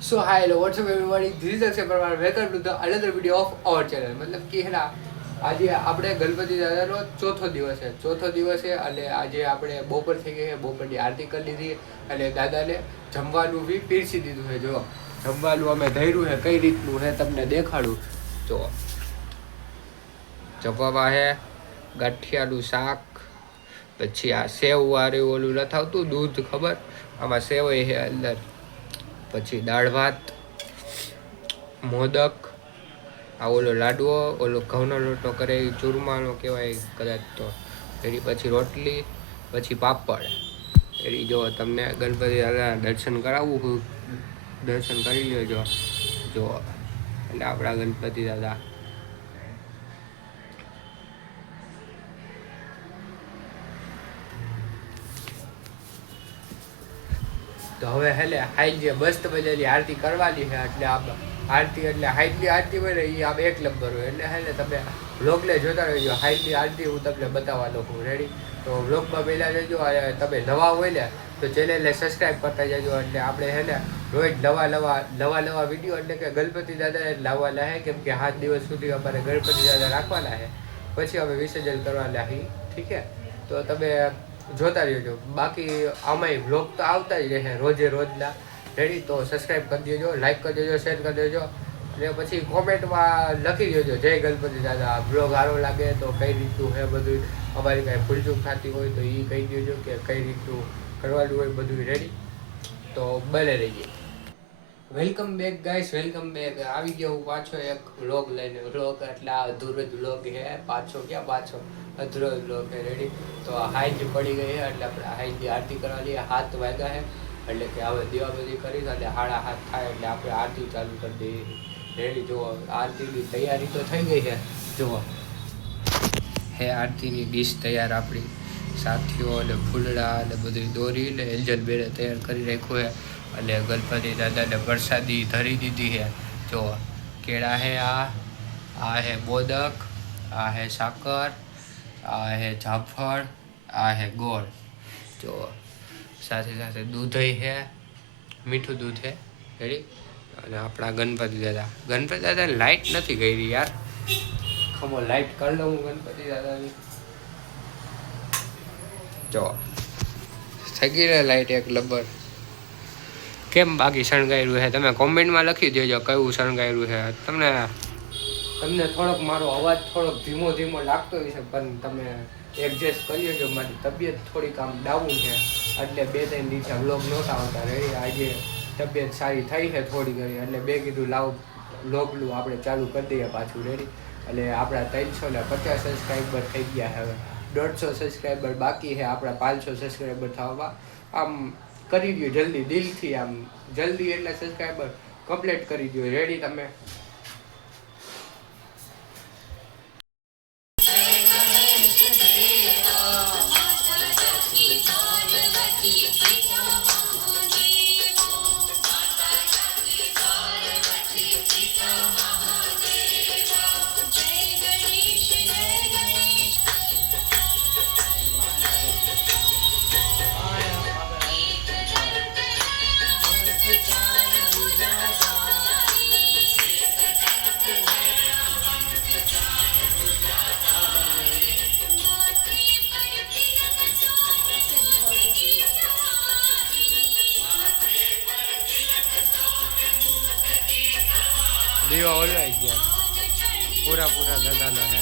So hi, hello, what's up everybody? This is Akshay Parmar. Welcome to the another video of our channel. मतलब कि है ना આજે આપણે ગણપતિ દાદાનો ચોથો દિવસ છે અને આજે આપણે બપોર થઈ ગઈ છે, બપોરની આરતી કરી લીધી અને દાદાને જમવાનું બી પીરસી દીધું છે. જો જમવાનું અમે ધર્યું છે કઈ રીતનું છે તમને દેખાડું. જો જમવામાં છે ગાંઠિયાનું શાક, પછી આ સેવ વાળું ઓલું નથી આવતું દૂધ, ખબર? આમાં સેવઈ છે અંદર, પછી દાળ ભાત, મોદક, આ ઓલો લાડવો, ઓલો ઘઉંનો લોટો કરે એ ચૂરમાનો કહેવાય કદાચ, તો એની પછી રોટલી, પછી પાપડ. એની જો તમને ગણપતિ દાદાના દર્શન કરાવવું, દર્શન કરી લેજો. જો એટલે આપણા ગણપતિ દાદા. તો હવે હેલે હાઈ જે મસ્ત મજાની આરતી કરવાની છે. એટલે આમ આરતી એટલે હાઈટની આરતી હોય ને એ આમ એક નંબર હોય. એટલે હેલે તમે વ્લોગને જોતા રહેજો. હાઈટની આરતી હું તમને બતાવવાનો છું. રેડી? તો વ્લોગમાં પહેલાં જજો. અને તમે નવા હોય ને તો ચેનલને સબસ્ક્રાઈબ કરતા જજો. એટલે આપણે હે ને રોજ નવા વિડીયો એટલે કે ગણપતિ દાદાને લાવવાના છે, કેમ કે 7 દિવસ સુધી અમારે ગણપતિ દાદા રાખવાના છે, પછી અમે વિસર્જન કરવાના છીએ. ઠીક છે? તો તમે જોતા રહેજો. બાકી આમાંય વ્લોગ તો આવતા જ રહે રોજના. રેડી? તો સબસ્ક્રાઈબ કરી દેજો, લાઈક કરી દેજો, શેર કરી દેજો. અને પછી કોમેન્ટમાં લખી દેજો જય ગણપતિ દાદા. બ્લોગ સારો લાગે તો કઈ રીતનું છે બધું, અમારી કાંઈ ભૂલચૂક થતી હોય તો એ કહી દેજો કે કઈ રીતનું કરવાનું હોય બધું. રેડી? તો બને રહીએ. Welcome back guys, welcome back. આવી ગયો હું પાછો એક વ્લોગ લઈને. વ્લોગ એટલે આ અધૂરો જ વ્લોગ છે. પાછો અધૂરો વ્લોગ છે. રેડી? તો હાઈજ પડી ગઈ છે એટલે આપણે હાઈજની આરતી કરવાની. 7 વાગ્યા છે એટલે કે હવે દીવાબત્તી કરી અને 7:30 થાય એટલે આપણે આરતી ચાલુ કરી દઈએ. રેડી? જુઓ આરતીની તૈયારી તો થઈ ગઈ છે. જુઓ હે આરતીની ડીશ તૈયાર આપણી. સાથીઓ અને ફૂલડા અને બધી દોરી ને એન્જલ બેને તૈયાર કરી રાખ્યું છે. અને ગણપતિ દાદાને પ્રસાદી ધરી દીધી છે. જો કેળા છે, આ છે મોદક, આ છે સાકર, આ છે જાફળ, આ છે ગોળ. જો સાથે દૂધઈ છે, મીઠું દૂધ છે. રેડી? અને આપણા ગણપતિ દાદા લાઈટ નથી કરી યાર. ખમો લાઈટ કરી લઉં ગણપતિ દાદાની. જો થઈ ગઈ ને લાઈટ એક લબર. કેમ બાકી શણગાર્યું છે તમે કોમેન્ટમાં લખી દેજો કયું શણગાર્યું છે. તમને થોડોક મારો અવાજ થોડોક ધીમો લાગતો હોય છે, પણ તમે એડજસ્ટ કરી લેજો. મારી તબિયત થોડીક આમ ડાઉન છે એટલે 2-3 દિવસે વ્લોગ નહોતા આવતા. રેડી? આજે તબિયત સારી થઈ છે થોડી ઘણી એટલે કીધું લાવ વ્લોગનું આપણે ચાલુ કરી દઈએ પાછું. રેડી? એટલે આપણા 350 સબસ્ક્રાઈબર થઈ ગયા છે. હવે 150 સબસ્ક્રાઈબર બાકી છે આપણા 500 સબસ્ક્રાઈબર થવામાં. આમ કરી દો જલ્દી, દિલથી, આમ જલ્દી એટલે સબસ્ક્રાઈબર કમ્પ્લીટ કરી દો. રેડી? તમે દીવા ઓલવાઈ ગયા પૂરા દાદાના હે.